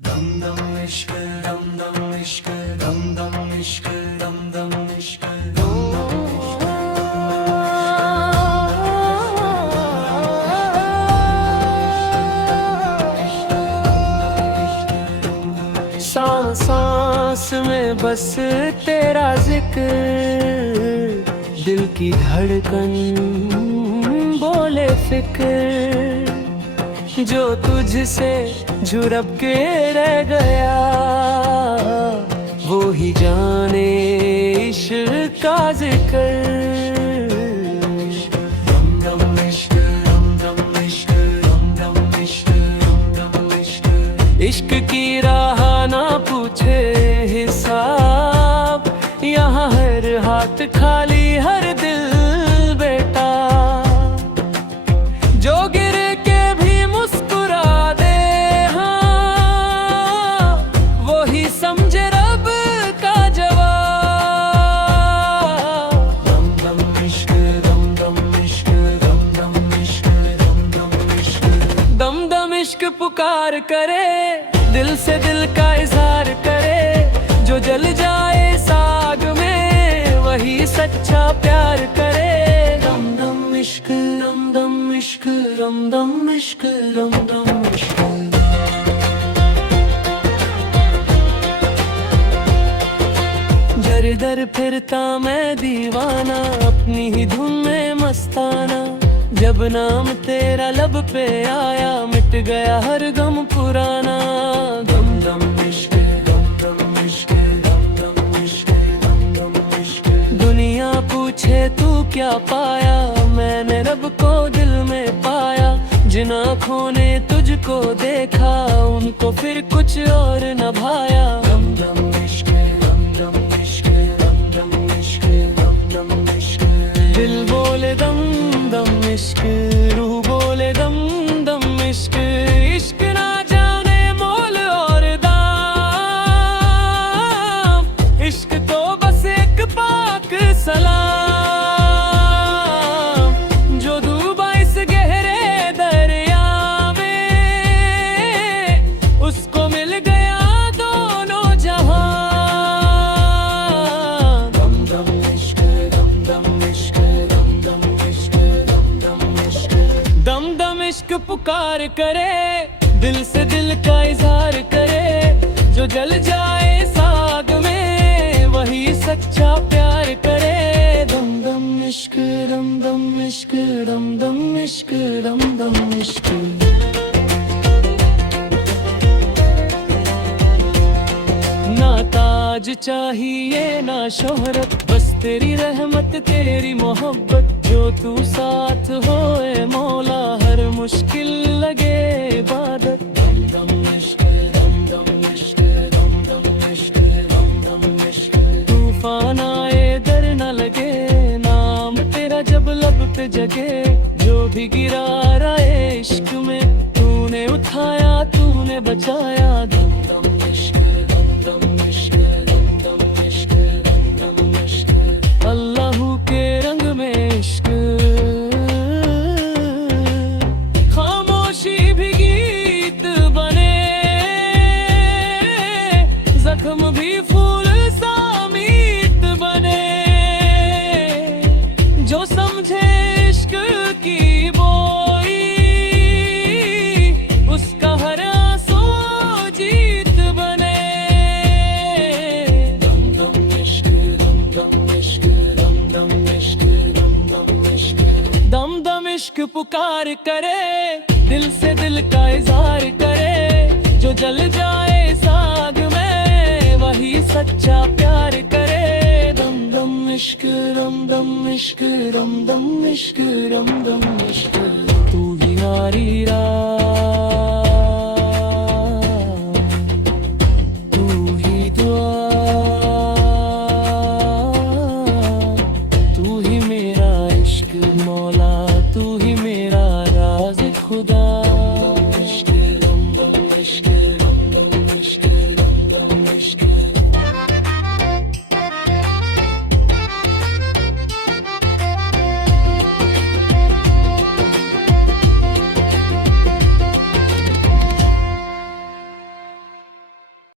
दम दम इश्क दम दम इश्क दम दम इश्क दम दम इश्क दम दम इश्क सांस सांस में बस तेरा जिक्र, दिल की धड़कन बोले फिक्र, जो तुझसे झुरप के रह गया वो ही जाने इश्क का जिक्र। दम दम इश्क दम दम इश्क दम दम इश्क दम दम इश्क। इश्क की राह ना पूछे हिसाब, यहाँ हर हाथ खाली हर दिल बेटा, जो गिर के भी मुस्कुरा दे हाँ वो ही समझे रब का जवाब। दम दम इश्क दम दम इश्क दम दम इश्क दम दम इश्क। दम दम इश्क पुकार करे, दिल से दिल का इजहार करे, जो जल जाए साग में वही सच्चा प्यार करे। दम दम इश्क दम दम इश्क दम दम इश्क दम दम इश्क। दर दर फिरता मैं दीवाना, अपनी ही धुन में मस्ताना, जब नाम तेरा लब पे आया मिट गया हर गम पुराना। दम दम इश्क दम दम इश्क दम दम इश्क दम दम इश्क। दुनिया पूछे तू क्या पाया, मैंने रब को दिल में पाया, जिन आँखों ने तुझको देखा उनको फिर कुछ और न भाया। दम दम इश्क दम दम इश्क दम दम इश्क दम दम इश्क। दिल बोले दम दम इश्क, रूह बोले दम दम इश्क, इश्क ना जाने मोल और दाम, इश्क तो बस एक पाक सलाम, जो डूबा इस गहरे दरिया में उसको मिल गया दोनों जहां। दम दम इश्क दम दम इश्क दम दम इश्क दम दम इश्क। दम दम इश्क पुकार करे, दिल से दिल का इजहार करे, जो जल जाए साग में वही सच्चा प्यार करे। दम दम इश्क दम दम इश्क दम दम इश्क दम दम इश्क। ना ताज चाहिए ना शोहरत, बस तेरी रहमत तेरी मोहब्बत, जो तू साथ होए मौला हर मुश्किल लगे इबादत। दम दम इश्क दम दम इश्क दम दम इश्क दम दम इश्क। तूफान आए डर न लगे, नाम तेरा जब लब पे जगे, जो भी गिरा रहे इश्क में तूने उठाया तूने बचाया। दम दम इश्क दम दम इश्क दम दम इश्क दम दम इश्क। अल्लाह के रंग में इश्क, खामोशी भी गीत बने, जख्म भी फूल सा मीत बने, जो समझे इश्क की बोई उसका हर आंसू जीत बने। दम दम इश्क दम दम इश्क दम दम इश्क दम दम इश्क। दम दम इश्क पुकार करे, दिल से दिल का इजहार करे, जो जल जाए साग में वही सच्चा प्यार करे। दम दम इश्क दम दम इश्क दम दम इश्क दम दम इश्क। तू ही हमारी राह